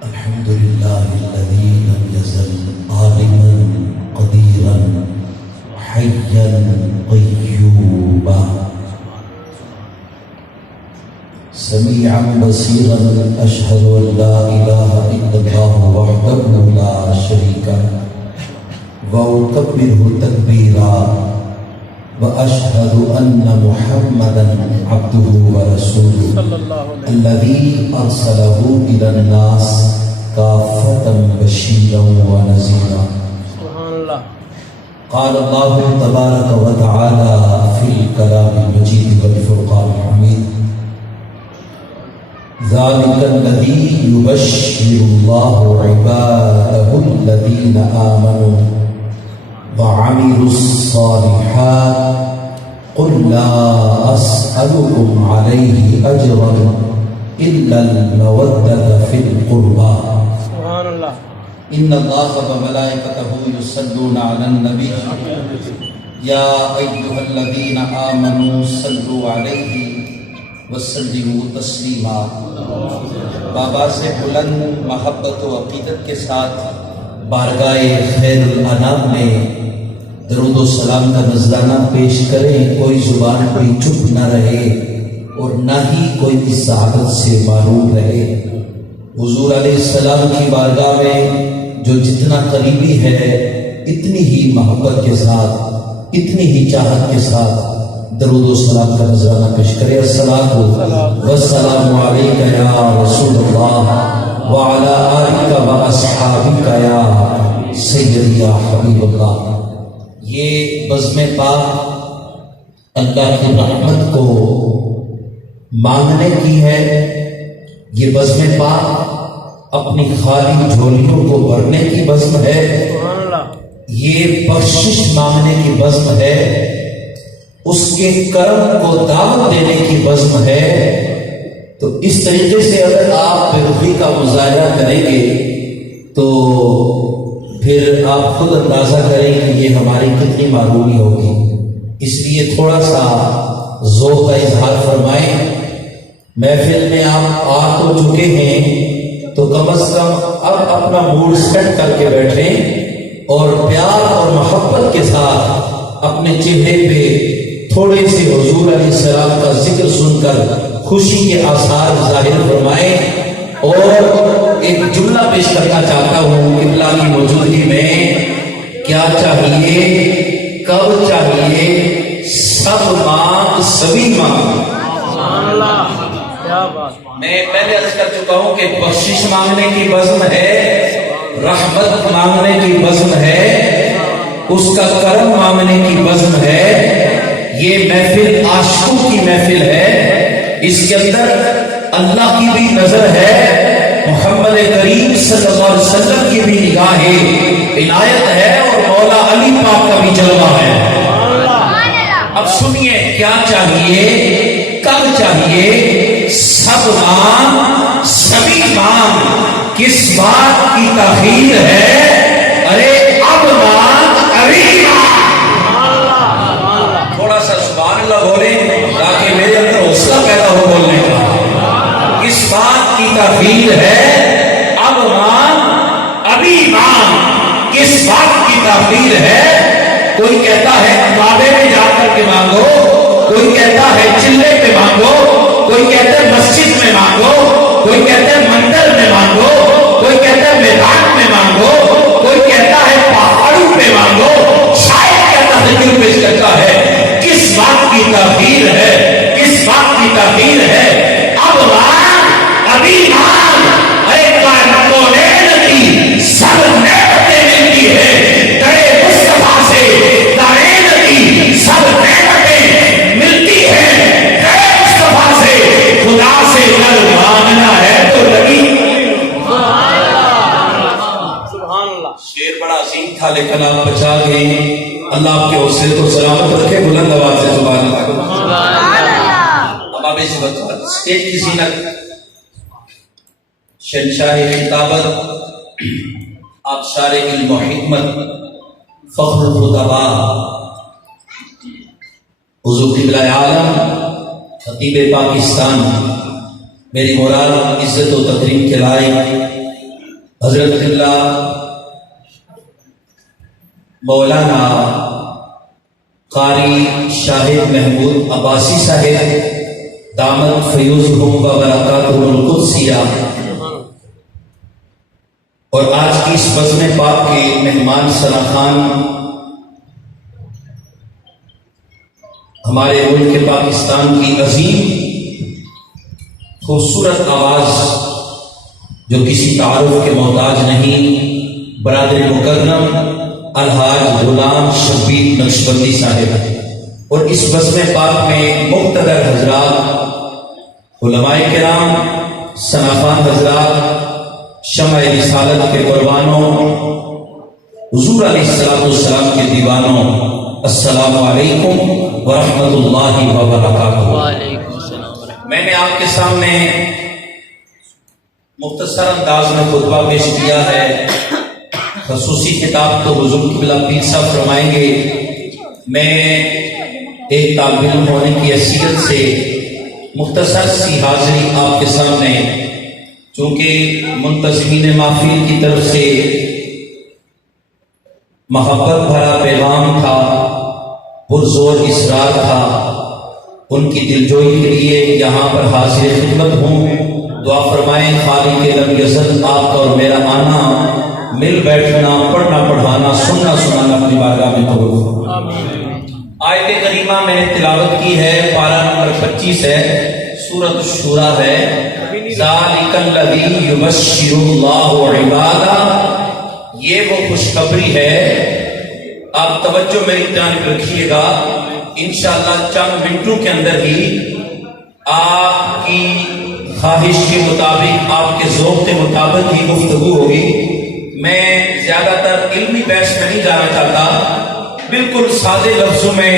الحمد لله الذي لم يزل عالما قديرا حيا قيوما سميعا بصيرا أشهد أن لا إله إلا الله وحده لا شريك له وأكبره تكبيرا وأشهد أن محمدا عبده ورسوله الذي أرسله إلى الناس كافة بشيرا ونذيرا. قال الله تبارك وتعالى في الكلام المجيد والفرقان الحميد: ذلك الذي يبشر الله عباده الذين آمنوا وعملوا الصالحات قل لا أسألكم عليه أجرا إلا المودة في القربى. سبحان الله. إن الله وملائكته يصلون على النبي يا أيها الذين آمنوا صلوا عليه وسلموا تسلیما. بابا سے بلند محبت و عقیدت کے ساتھ بارگاہ خیر الانام میں درود و سلام کا نذرانہ پیش کریں. کوئی زبان کوئی چپ نہ رہے اور نہ ہی کوئی اس عادت سے معروف رہے. حضور علیہ السلام کی بارگاہ میں جو جتنا قریبی ہے اتنی ہی محبت کے ساتھ اتنی ہی چاہت کے ساتھ درود و سلام کا نذرانہ پیش کرے. الصلاۃ والسلام علیک یا رسول اللہ وعلی آلک و اصحابک یا سیدی یا حبیب اللہ. یہ بزم پاک اللہ کی رحمت کو مانگنے کی ہے. یہ بزم پاک اپنی خالی جھولیوں کو بھرنے کی بزم ہے. یہ بخشش مانگنے کی بزم ہے. اس کے کرم کو دعوت دینے کی بزم ہے. تو اس طریقے سے اگر آپ بے رخی کا مظاہرہ کریں گے تو پھر آپ خود اندازہ کریں کہ یہ ہماری کتنی معلومی ہوگی. اس لیے تھوڑا سا ذوق کا اظہار فرمائیں. محفل میں آپ آ تو چکے ہیں تو کم از کم اب اپنا موڈ سیٹ کر کے بیٹھیں اور پیار اور محبت کے ساتھ اپنے چہرے پہ تھوڑے سے حضور علیہ السلام کا ذکر سن کر خوشی کے آثار ظاہر فرمائیں. اور ایک جملہ پیش کرنا چاہتا ہوں قبلہ کی موجودگی میں: کیا چاہیے، کب چاہیے، سب مانگ سبھی مانگ. میں پہلے عرض کر چکا ہوں کہ بخشش مانگنے کی بزم ہے، رحمت مانگنے کی بزم ہے، اس کا کرم مانگنے کی بزم ہے. یہ محفل عاشقوں کی محفل ہے. اس کے اندر اللہ کی بھی نظر ہے، محمد کریم صلی اللہ علیہ وسلم کی بھی نگاہ عنایت ہے اور مولا علی پاک کا بھی جلوہ ہے. اب سنیے، کیا چاہیے، کب چاہیے، سب مانگ سبھی مانگ. کس بات کی تاخیر ہے؟ ارے اب مانگ ابھی مانگ. تھوڑا سا سبحان اللہ بولیں تاکہ میرے اندر حوصلہ پیدا ہو بولنے کا. کس بات کی تاخیر ہے؟ اب مانگ ابھی مانگ. کس بات کی تاخیر ہے؟ کوئی کہتا ہے کعبے میں جا کر کے مانگو، کوئی کہتا ہے چلے پہ مانگو، کوئی کہتا ہے مسجد میں مانگو، کوئی کہتا ہے مندر میں مانگو، کوئی کہتا ہے میدان میں مانگو، کوئی کہتا ہے پہاڑوں پہ مانگو. شاید کہتا ہے ذکر پیش کرتا ہے. کس بات کی تاخیر ہے؟ کس بات کی تاخیر ہے؟ اب مانگ ابھی مانگ. ارے کائناتوں نے کی سب نعمتیں ملتی ہے تیرے مصطفیٰ سے. دائیں کی سب نعمتیں ملتی ہیں تیرے مصطفیٰ سے. خدا سے کر مانگنا ہے تو لگی. شعر بڑا عظیم تھا لیکن آپ بچا گئے. اللہ آپ کے حوصلے کو سلامت رکھے. بلند آواز سے سبحان اللہ. اب آپ اس وقت اسٹیج کی زینت شہنشاہ خطابت آپ شار علم و حکمت فخر الخطباء حضور قبلہ عالم خطیب پاکستان میری مراد عزت و تکریم کے لائق حضرت اللہ مولانا قاری شاہد محمود عباسی صاحب دامت فیوزہم و برکاتہ القدسیہ اور آج کی اس بزم پاک کے مہمان سراخان ہمارے ملک پاکستان کی عظیم خوبصورت آواز جو کسی تعارف کے محتاج نہیں، برادر مکرم الحاج غلام شبیر نقشبندی صاحب، اور اس بزم پاک میں مقتدر حضرات، علماء کرام، سناخان حضرات، شمع رسالت کے قربانوں، حضور علیہ السلام کے دیوانوں، السلام علیکم ورحمۃ اللہ وبرکاتہ۔ وعلیکم السلام۔ میں نے آپ کے سامنے مختصر انداز میں خطبہ پیش کیا ہے، خصوصی خطاب تو حضور قبلہ پیر صاحب فرمائیں گے۔ میں ایک طالب علم ہونے کی حیثیت سے مختصر سی حاضری آپ کے سامنے، چونکہ منتظمین محفل کی طرف سے محبت بھرا پیغام تھا، پرزور اصرار تھا، ان کی دلجوئی کے لیے یہاں پر حاضر خدمت ہوں۔ دعا فرمائیں خالق لم یزل آپ کا اور میرا آنا، مل بیٹھنا، پڑھنا پڑھانا، سننا سنانا اپنی بارگاہ میں قبول ہو۔ آیت کریمہ میں نے تلاوت کی ہے، پارہ نمبر 25 ہے، سورۃ الشورى ہے۔ ذالک الذی یبشر اللہ عبادہ، یہ وہ خوشخبری ہے۔ آپ توجہ میری جانب رکھیے گا، انشاءاللہ چند منٹوں کے اندر ہی آپ کی خواہش کے مطابق، آپ کے ذوق کے مطابق ہی گفتگو ہوگی۔ میں زیادہ تر علمی بحث میں نہیں جانا چاہتا، بالکل سادے لفظوں میں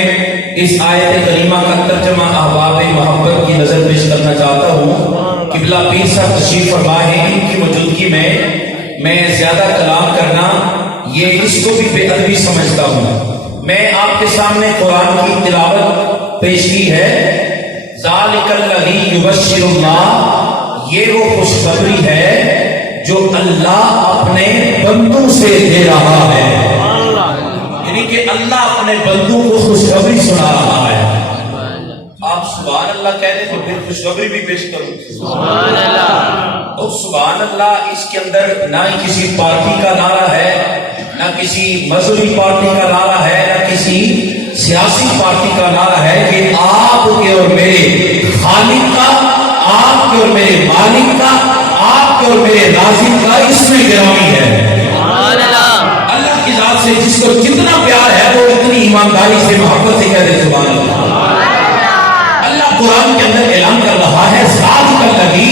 اس آیت کریمہ کا ترجمہ احباب محبت کی نظر پیش کرنا چاہتا ہوں۔ قبلہ پیر صاحب تشریف فرما ہے، ان کی موجودگی میں زیادہ کلام کرنا یہ اس کو بھی بے ادبی سمجھتا ہوں۔ میں آپ کے سامنے قرآن کی تلاوت پیش کی ہے۔ ذالک الذی یبشر اللہ، یہ وہ خوشخبری ہے جو اللہ اپنے بندوں سے دے رہا ہے، یعنی کہ اللہ اپنے بندوں کو خوشخبری سنا رہا ہے۔ آپ سبحان اللہ کہہ دیں تو پھر خوشخبری بھی پیش کرو، سبحان اللہ۔ اور سبحان اللہ اس کے اندر نہ ہی کسی پارٹی کا نعرہ ہے، نہ کسی مذہبی پارٹی کا نعرہ ہے، نہ کسی سیاسی پارٹی کا نعرہ ہے، کہ آپ کے اور میرے خالق کا، آپ کے اور میرے مالک کا، آپ کے اور میرے رازق کا اس میں گرامی ہے۔ اللہ کی ذات سے جس کو جتنا پیار ہے وہ اتنی ایمانداری سے، محبت سے کہہ دے سبحان اللہ۔ اللہ قرآن کے اندر اعلان کر رہا ہے، ذالک الذی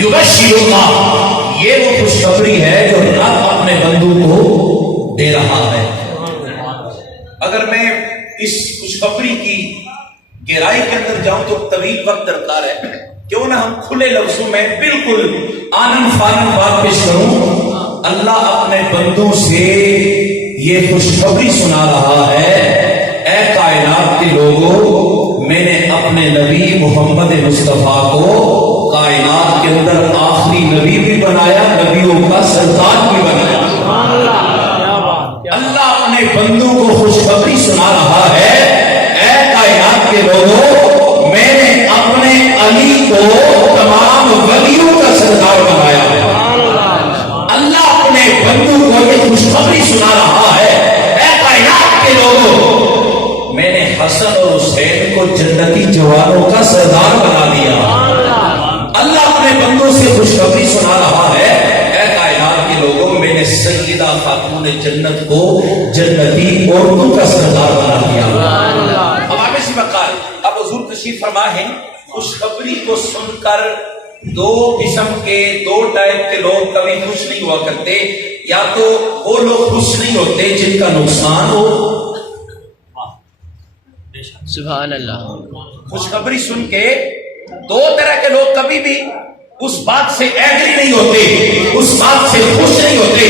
یبشر اللہ، یہ وہ خوشخبری ہے جو رب اپنے بندوں کو دے رہا ہے۔ اگر میں اس خوشخبری کی گہرائی کے اندر جاؤں تو طویل وقت درکار ہے، کیوں نہ ہم کھلے لفظوں میں بالکل آنن فانن بات پیش کروں۔ اللہ اپنے بندوں سے یہ خوشخبری سنا رہا ہے، اے کائنات کے لوگوں، میں نے اپنے نبی محمد مصطفیٰ کو کائنات کے اندر آخری نبی بھی بنایا، نبیوں کا سردار بھی بنایا۔ اللہ اپنے بندوں کو خوشخبری سنا رہا ہے، اے کائنات کے لوگوں، میں نے اپنے علی کو تمام ولیوں کا سردار بنایا ہے۔ اللہ اپنے بندوں کو یہ خوشخبری سنا رہا ہے، اے کائنات کے لوگوں، میں نے حسن اور حسین کو جنتی جوانوں کا سردار بنا دیا۔ اللہ اپنے بندوں سے خوشخبری سنا رہا ہے، اے کائنات کے لوگوں، میں نے سیدہ خاتون جنت کو جنتی عورتوں کا سردار بنا دیا۔ اب آگے سے بقال، اب حضور تشریف فرما ہے، خوشخبری کو سن کر دو قسم کے، دو ٹائپ کے لوگ کبھی خوش نہیں ہوا کرتے۔ یا تو وہ لوگ خوش نہیں ہوتے جن کا نقصان ہو، سبحان اللہ۔ خوشخبری سن کے دو طرح کے لوگ کبھی بھی اس بات سے ایگری نہیں ہوتے، اس بات سے خوش نہیں ہوتے۔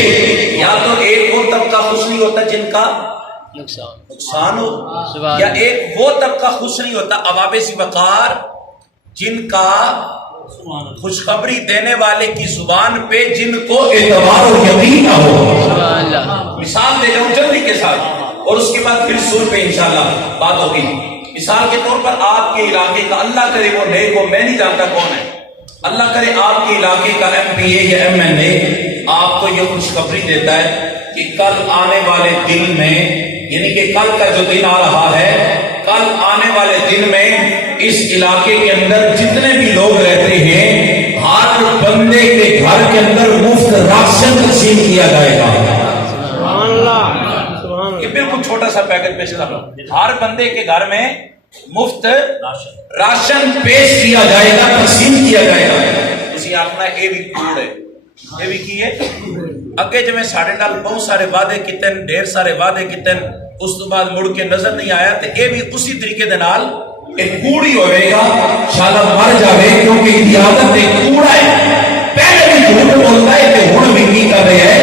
یا تو ایک وہ طبقہ خوش نہیں ہوتا جن کا نقصان ہو، یا ایک وہ طبقہ خوش نہیں ہوتا عوام سی وقار جن کا خوشخبری دینے والے کی زبان پہ جن کو اعتبار اور یقین نہ ہو. سبحان اللہ. مثال دے جاؤں جلدی کے ساتھ اور اس کے بعد پھر سور پہ انشاءاللہ بات ہوگی. مثال کے طور پر آپ کے علاقے کا اللہ کرے وہ نیک ہو، میں نہیں جانتا کون ہے، اللہ کرے آپ کے علاقے کا ایم پی اے یا ایم این اے آپ کو یہ خوشخبری دیتا ہے کہ کل آنے والے دن میں، یعنی کہ کل کا جو دن آ رہا ہے، کل آنے والے دن میں اس علاقے کے اندر جتنے بھی لوگ رہتے ہیں ہر بندے کے گھر کے اندر مفت راشن تقسیم کیا جائے گا. کہ بالکل چھوٹا سا پیکٹ پیش کر لو، ہر بندے کے گھر میں مفت راشن پیش کیا جائے گا، تقسیم کیا جائے گا. تسی آخنا اے بھی کوڑ ہے، یہ بھی کی ہے اگے جو میں ساڑھے نال بہت سارے وعدے کیتے ہیں، ڈھیر سارے وعدے کیتے ہیں، اس تو بعد مڑ کے نظر نہیں آیا، تو اے بھی اسی طریقے دے نال ایک کوڑی ہوئے گا، شالا مر جاوے کیونکہ یہ عادت ایک کوڑا ہے، پہلے بھی جھوٹ بولتا ہے کہ ہن بھی کی کر رہے ہیں.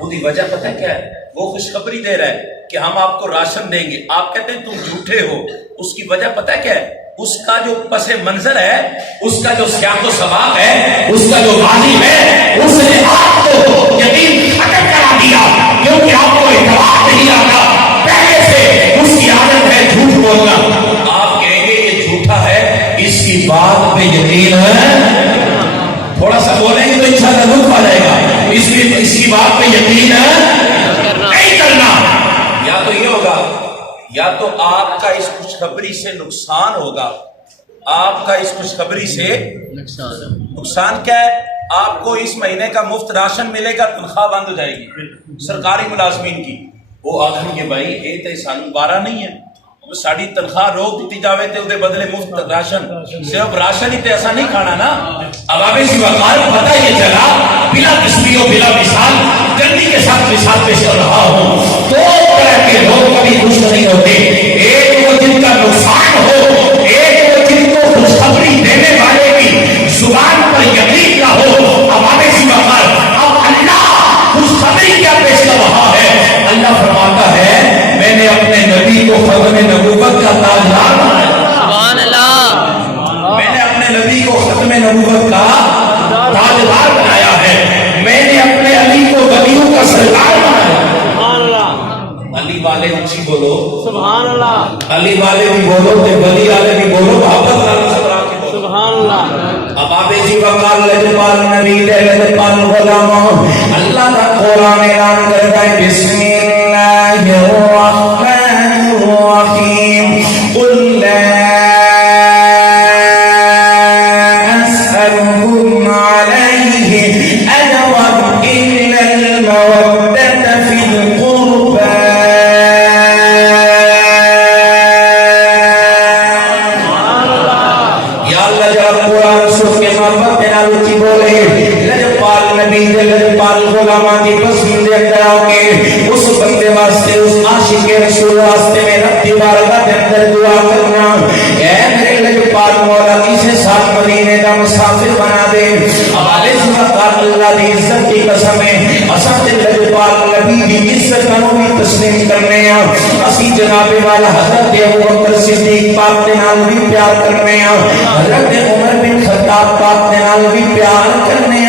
وہ دی وجہ پتہ کیا ہے؟ وہ خوشخبری دے رہا ہے کہ ہم آپ کو راشن دیں گے، آپ کہتے ہیں تم جھوٹے ہو. اس کی وجہ پتہ کیا ہے؟ اس کا جو پس منظر ہے، اس کا جو سیاق و سباق ہے، اس کا جو ماضی ہے، اس نے آپ کو یقین ختم کرا دیا کیونکہ آپ کو اعتبار نہیں آتا، پہلے سے اس کی عادت ہے جھوٹ بولنا. آپ کہیں گے یہ جھوٹا ہے، اس کی بات پہ یقین ہے، تھوڑا سا بولیں گے تو انشاءاللہ لطف آ جائے گا. اس کی بات پہ یقین نہیں کرنا. یا تو یہ ہوگا، یا تو آپ کا اس خوشخبری سے نقصان ہوگا. آپ کا اس خوشخبری سے نقصان کیا ہے؟ آپ کو اس مہینے کا مفت راشن ملے گا، تنخواہ بند ہو جائے گی سرکاری ملازمین کی. وہ آخر کے بھائی یہ تو سانو بارہ نہیں ہے، ساری تنخواہ روک دیتی جاوے تے دے بدلے مفت راشن. صرف راشن ہی تے ایسا نہیں کھانا نا. اب آپ اسی وقار پتہ یہ چلا بلا قسمی و بلا مثال گندی کے ساتھ مثال پیش کر رہا ہوں. دو طرح کے لوگ کبھی خوش نہیں ہوتے، ایک وہ جن کا نقصان ہو، ایک وہ جن کو خوشخبری دینے والے کی زبان پر یقین نہ ہو. اب آپ اسی وقار اب اللہ خوشخبری کیا پیش کر رہا ہے؟ اللہ فرماتا ہے میں نے اپنے نبی کو ختم نبوت کا تاجدار بنایا. سبحان اللہ. میں نے اپنے نبی کو ختم نبوت کا تاجدار بنایا ہے. میں نے اپنے علی کو ولیوں کا سردار بنایا. سبحان اللہ. علی والے اچھی بولو سبحان اللہ. علی والے بھی بولو تے ولی والے بھی بولو، محبت والے سب رکھ کے بولو سبحان اللہ. اب آپ اسی وقال لجپال نبی دے لجپال غلام اللہ کا قرآن اعلان کرتا ہے بسم اللہ الرحمن الرحیم قل لا اسألكم علیہ اجرا الا المودة فی القربى. یا اللہ جب قرآن سن کے محبت دینا روچی بولے لجپال نبی دے لجپال غلامان کی پسند اندر آ کے اس بندے واسطے، اس عاشق رسول واسطے میں رب دی بارگاہ کے اندر دعا کرنا، اے میرے لجپال مولا اسے ساتھ مدینے کا مسافر بنا دے. حوالے سے وقار اللہ دی عزت کی قسم ہے اساں تے لجپال نبی دی عزت کنوں بھی تسلیم کرنے ہیں. اسی جناب والا حضرت ابوبکر صدیق پاک دے نال بھی پیار کرنے ہیں، حضرت عمر بن خطاب پاک دے نال بھی پیار کرنے ہیں،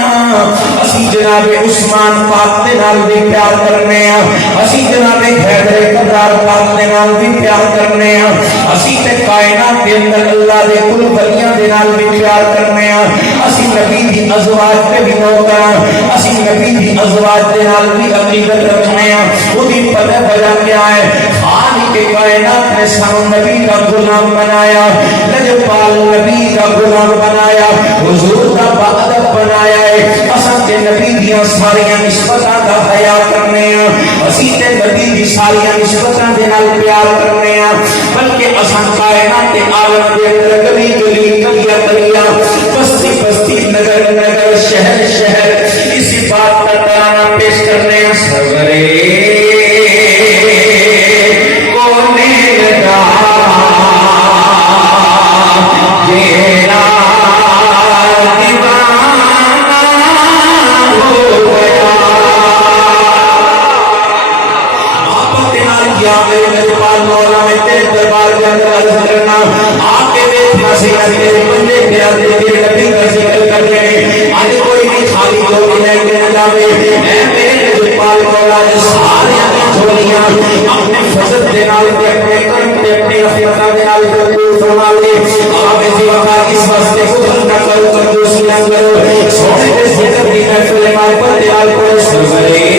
اسی جناب عثمان پاک دے نال بھی پیار کرنے ہیں، اسی جناب حیدر کرار پاک دے نال بھی پیار کرنے ہیں، اسی تے کائنات دے اندر اللہ دے کل ولیاں دے نال بھی پیار کرنے ہیں، اسی نبی دی ازواج تے بھی نوکراں، اسی نبی دی ازواج دے نال بھی عقیدت رکھنے ہیں. وہ دی پتہ وجہ کیا ہے؟ خالق کائنات نے سانو نبی کا غلام بنایا، لجپال نبی کا غلام بنایا، حضور کا باادب بنایا ہے. اساں تے نبی دیاں ساریاں نسبتاں دا حیا کرنے ہیں، اسی تے نبی دی ساریاں نسبتاں دے نال پیار کرنے ہیں، بلکہ اساں کائنات دے عالم دے اندر گلی گلی گلیاں گلیاں بستی بستی نگر نگر شہر شہر اسی بات کا ترانہ پیش کرنے ہیں. سرورے مولا میں تیرے دربار کے اندر عرض کرنا آ کے دیکھنا سی تیرے بندے تیرے جاوے اے میرے لجپال مولا سارے جھولیاں اپنے فضل دے نال تے اپنے کرم تے اپنی رحمت دے نال قبول فرما لے آپ جی وقت اس واسطے خود نہ کرو کنجوسی نہ کرو سونے دے ذکر دی محفل مال پر دیال کو سرورے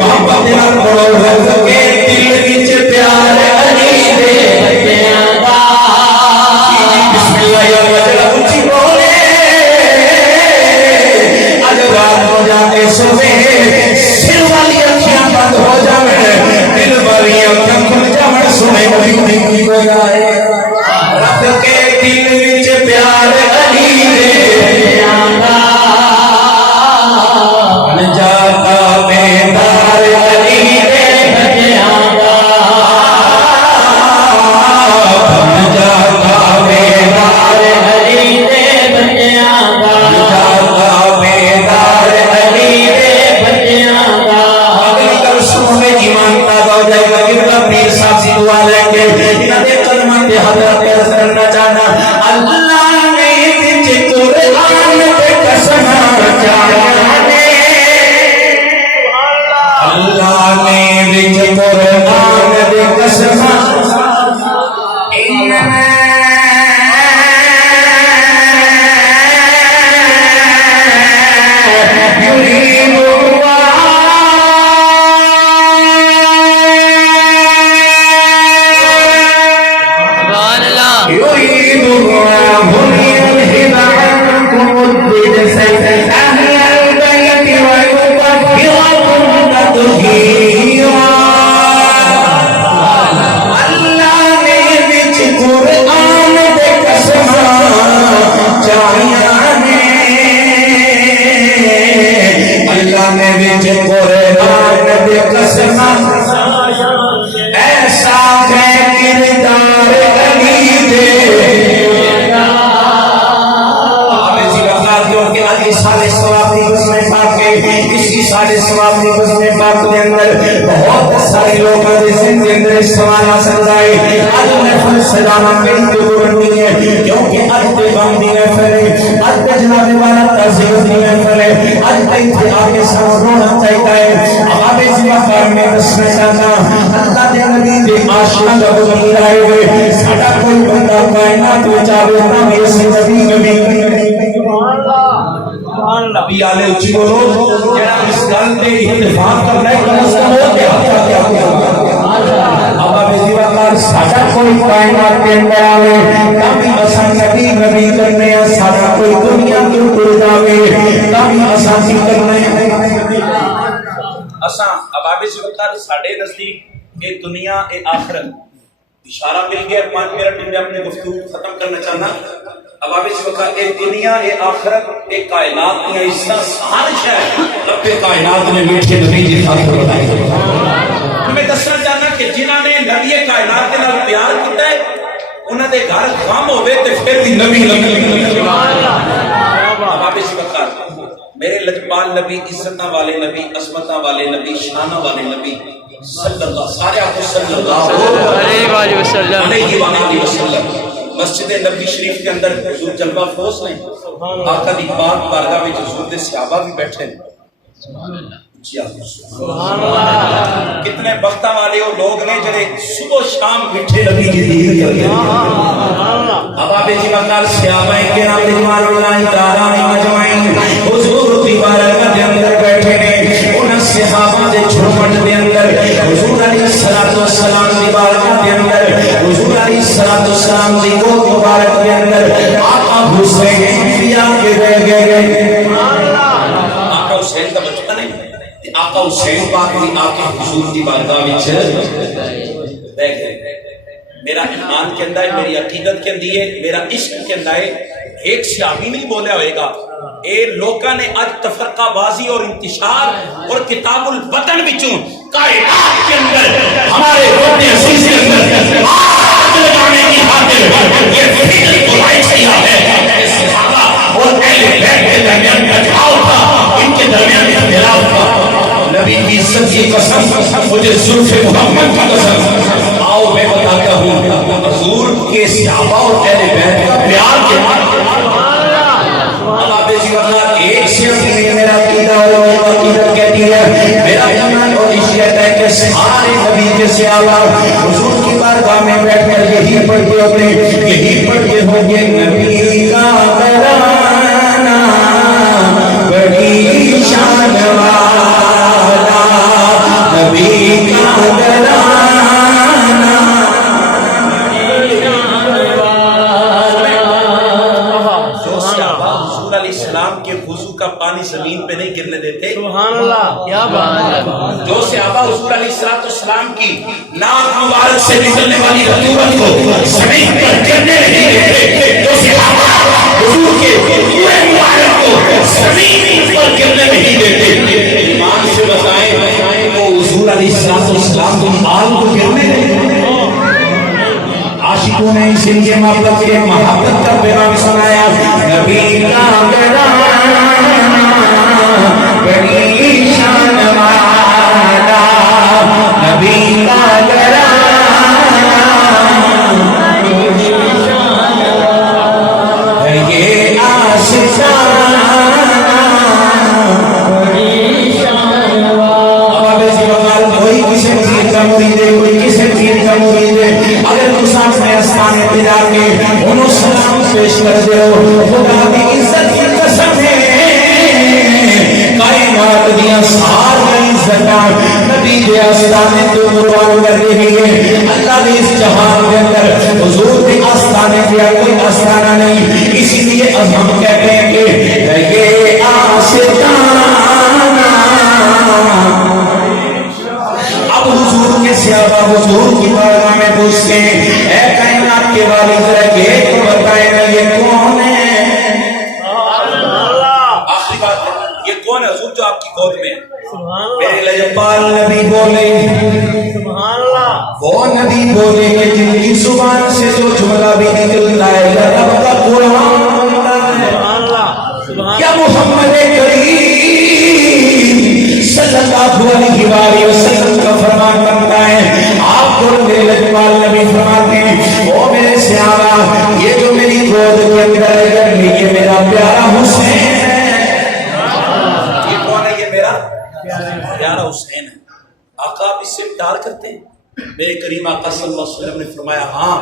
محبت سنے نبی کی ہو جائے رب کے دل وچ پیار علی دے آندا جاتا بیدار علی دے بچیاں دا جاتا بیدار علی دے بچیاں دا جاتا بیدار علی دے بچیاں دا اگلی گل سنو ایمان تازہ ہو جائے گا کہ پیر صاحب سے دعا لیں گے انہاں دے قدماں تے حضرت عرض کرنا چاہنا اللہ نے وچ قرآن تے قسم چاہیا اللہ نے وچ قرآن دے قسم سبحان اللہ يريد الله ليذهب عنكم الرجس أهل البيت ويطهركم تطهيرا اللہ نے وچ قرآن دے قسماں چاہیاں نے اللہ نے وچ قرآن دے قسماں ایسا ہے کردار علی دے سارے ثواب کی قسم پاک کے اسی سارے ثواب کی قسم پاک کے اندر بہت سارے لوگ جن کے اندر سوال حاصل آئے آج محفل سلامہ کہیں جو بڑھنی ہے کیونکہ آج تے باندھی محفل ہے آج تے جناب والا تعظیم دی محفل ہے آج تے آگے سب رونا چاہتا ہے اب آبے زیبا میں دسنا چاہتا اللہ دے نبی دے عاشق کا بزرگ آئے ہوئے ساڑا کوئی بندہ کائنات میں چاہے ہم ایسے نبی نبی آلے اچھی بولو جنہا اس گل دے اتفاق کرنا ہے کہ اس کا ہو گیا اب اب اسی وقت ساڑا کوئی کائنات کے اندر آوے کبھی اسان نبی نبی کرنے ہیں ساڑا کوئی دنیا کیوں کرد آوے کبھی اسان سی کرنے ہیں اساں اب آپ اسی وقت ساڑے نزدیک اے دنیا اے آخرت اشارہ مل گیا 5 منٹ میں اپنے گفتگو ختم کرنا چاہنا اب آپ اسی وقت اے دنیا اے آخرت اے کائنات کی حصہ سہارش ہے رب کائنات نے میٹھے نبی کی خاطر بنائی میں دسنا چاہنا کہ جنہاں نے نبی کائنات کے نال پیار کیتا ہے انہاں دے گھر غم ہوئے تے پھر بھی نبی اب آپ اسی وقت میرے لجپال نبی عزتاں والے نبی عظمتاں والے نبی شاناں والے نبی صلی اللہ سارے آپ صلی اللہ علیہ وسلم مسجد نبی شریف کے اندر حضور جلوہ فروز نے آقا دی پاک بارگاہ میں حضور دے صحابہ بھی بیٹھے ہیں کتنے بختہ والے وہ لوگ نے جنہیں صبح و شام میٹھے نبی کی دید کرتے ہیں اب آپ جی وقال صحابہ کے نام رضوان اللہ تعالیٰ مجمعین حضور دی بارگاہ کے اندر بیٹھے ہیں انہاں صحابہ دے جھوپڑ دے اندر حضور علیہ السلام دی بارگاہ کے اندر حضور علیہ السلام دی گود مبارک کے اندر آقا حسین انبیاء کے گئے آقا حسین کا بچہ نہیں آقا حسین پاک بھی آقا حضور دی بارگاہ وچ بیٹھ گئے میرا ایمان کے اندر ہے میری عقیدت کے اندر ہے میرا عشق کے اندر ہے ایک صحابی نہیں بولیا ہوئے گا اے لوکاں نے آج تفرقہ بازی اور انتشار اور کتاب الوطن بچوں کائنات کے اندر ہمارے وطن عزیز کے اندر آج لگانے کی خاطر یہ فکر برائی سیاح ہے صحابہ اور اہل بیت کے درمیان بچاؤ تھا ان کے درمیان اختلاف تھا نبی کی عزت کی قسم مجھے زلف محمد کی قسم آؤ میں بتاتا ہوں حضور کے صحابہ اور اہل بیت کا پیار کے اللہ بیجی وقت ایک صرف میرا عقیدہ اور عقیدت کہتی ہے میرا ایمان اور عشقت ہے کہ سارے نبی کے صحابہ حضور کی بارگاہ میں بیٹھ کر یہی پڑھتے ہوتے ہوں گے نبی کا ترانہ بڑی شان والا نبی کا ترانہ زمین پہ نہیں گرنے دیتے. سبحان اللہ کیا بات ہے. جو صحابہ حضور علیہ السلام کی ناک مبارک سے نکلنے والی رطوبت کو زمین پر گرنے نہیں دیتے, جو صحابہ حضور کے پورے مبارک کو زمین پر گرنے نہیں دیتے. ایمان سے بتائیں وہ حضور علیہ السلام کی آل کو گرنے دیتے. عاشقوں نے اس کے محبت کا پیغام سنایا. نبی کا بڑی شان والا, نبی کا ہے یہ آشقانہ. اب ایسی بغال کوئی کسی چیز کا مرید ہے, کوئی کسی چیز کا مرید ہے. اگر تم سامنے آسمانے پہ جا کے انہوں سلام پیش کر دے ہو, خدا کی عزت کی قسم ہے کائنات دیا سارا عزت نبی دے آستانے تو قربان کر رہی ہے. اللہ نے اس جہان کے اندر حضور کے آستانے دیا کوئی آستانہ نہیں. اسی لیے اب ہم کہتے ہیں کہ یہ آشقانہ. اب حضور کے صحابہ حضور کی بارگاہ میں پوچھتے ہیں, اے کائنات کے والد ذرا یہ تو بتائیں نا یہ کون ہے. آخری بات ہے, یہ کون ہے حضور جو آپ کی گود میں ہے؟ میرے لجپال نبی بولے, وہ نبی بولے کہ جن کی زبان سے جو جملہ بھی نکلتا ہے رب کا قرآن یا محمد کریم صلی اللہ علیہ وسلم کا فرمان بنتا ہے. آپ کو میرے لجپال نبی فرماتے ہیں, وہ میرے صحابہ یہ جو میری گود کے اندر ہے یہ میرا پیارا حسین ہے. یہ کون ہے؟ یہ میرا پیارا حسین ہے. آقا آپ اس سے پیار کرتے ہیں؟ میرے کریم آقا صلی اللہ علیہ وسلم نے فرمایا ہاں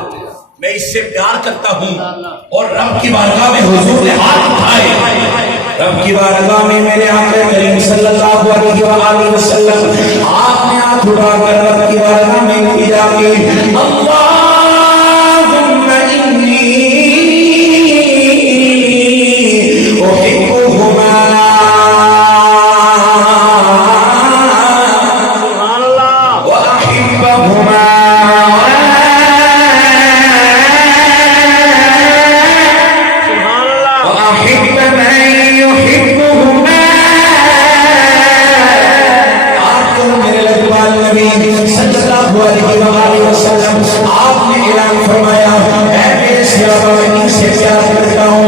میں اس سے پیار کرتا ہوں. اور رب کی بارگاہ میں حضور نے ہاتھ اٹھائے, رب کی بارگاہ میں میرے آقا کریم صلی اللہ علیہ وآلہ وسلم آپ نے ہاتھ اٹھا کر رب کی بارگاہ میں التجا کی, اللہم انی احبہما واحبہما آپ نے اعلان فرمایا اے میرے صحابہ میں ان سے پیار کرتا ہوں.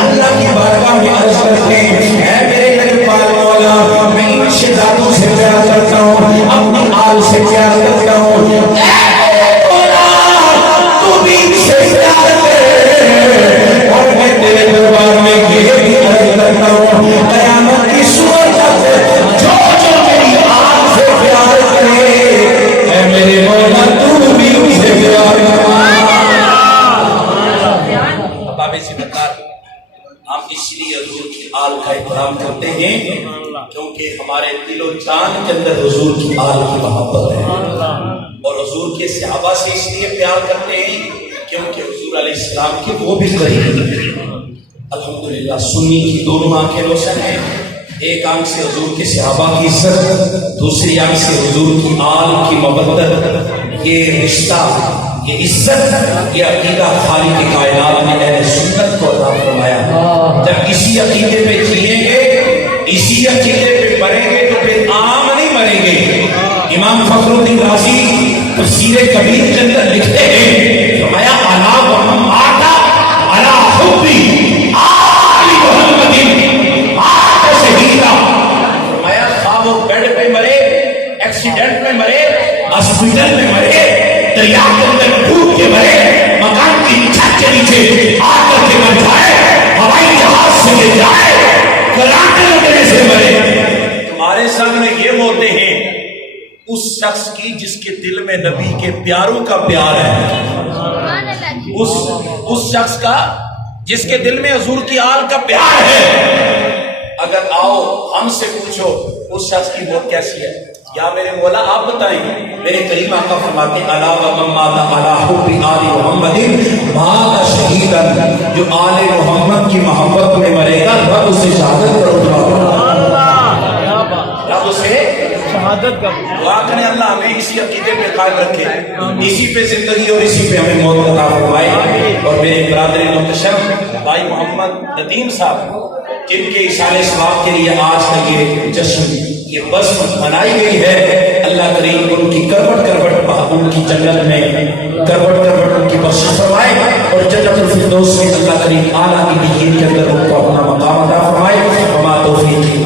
اللہ کی بارگاہ میں عرض کرتے ہیں اے میرے لجپال مولا میں ان سے ذاتوں سے پیار کرتا ہوں, اپنی آل سے پیار کرتا ہوں. اے مولا تو بھی ان سے پیار کر, اور میں تیرے دربار میں یہ بھی عرض کرتا ہوں قیامت کی صورت تک جو جو میری آل سے پیار کرے اے میرے مولا تو بھی ان سے پیار کر. ہم اس لیے حضور کی آل کا احترام کرتے ہیں کیونکہ ہمارے دل و جان کے اندر حضور کی آل کی محبت ہے, اور حضور کے صحابہ سے اس لیے پیار کرتے ہیں کیونکہ حضور علیہ السلام کے وہ بھی قریب. الحمدللہ سنی کی دونوں آنکھیں روشن ہیں, ایک آنکھ سے حضور کے صحابہ کی عزت, دوسری آنکھ سے حضور کی آل کی محبت. یہ رشتہ, یہ عزت, یہ عقیدہ خالق کائنات نے اہل سنت کو عطا فرمایا. جب اسی عقیدے پہ جیئیں گے, اسی عقیدے پہ مریں گے تو پھر عام نہیں مریں گے. امام فخر الدین رازی تفسیر کبیر کے اندر لکھتے ہیں فرمایا الا ومن مات علی حب آل محمد مات شہیدا. فرمایا خواہ وہ بیڈ پہ مرے, ایکسیڈنٹ میں مرے, ہاسپٹل میں مرے, دریا کے اندر ڈوب کے مرے, مکان کی چھت کے نیچے آ کر کے مر جائے, ہوائی جہاز سے لے جائے, گراٹے لگنے سے مرے. تمہارے سامنے یہ موتیں ہیں اس شخص کی جس کے دل میں نبی کے پیاروں کا پیار ہے, اس شخص کا جس کے دل میں حضور کی آل کا پیار ہے. اگر آؤ ہم سے پوچھو اس شخص کی موت کیسی ہے, یا میرے مولا آپ بتائیں. میرے کریم آقا فرماتے الا ومن مات علی حب آل محمد مات شہیدن، جو آل محمد کی محبت میں مرے گا رب اسے شہادت کا رتبہ رب اسے شہادت کا دعا کریں اللہ ہمیں اسی عقیدے پہ قائم رکھے، اسی پہ زندگی اور اسی پہ ہمیں موت عطا فرمائے۔ اور میرے برادر محتشم بھائی محمد ندیم صاحب جن کے اشارے ثواب کے لیے آج کا یہ جشن یہ بزم منائی گئی ہے، اللہ کریم ان کی کروٹ کروٹ ان کی جنت میں کروٹ کروٹ ان کی بخشش فرمائے اور جنت الفردوس میں اللہ کریم اعلیٰ کی کے اندر ان کو اپنا مقام عطا فرمائے۔ وما توفیقی